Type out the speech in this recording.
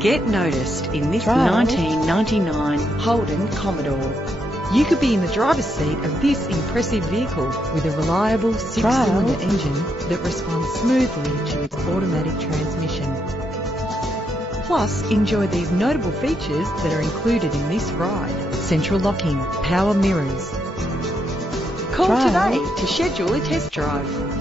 Get noticed in this Trial. 1999 Holden Commodore. You could be in the driver's seat of this impressive vehicle with a reliable six-cylinder engine that responds smoothly to its automatic transmission. Plus, enjoy these notable features that are included in this ride: central locking, power mirrors. Call today to schedule a test drive.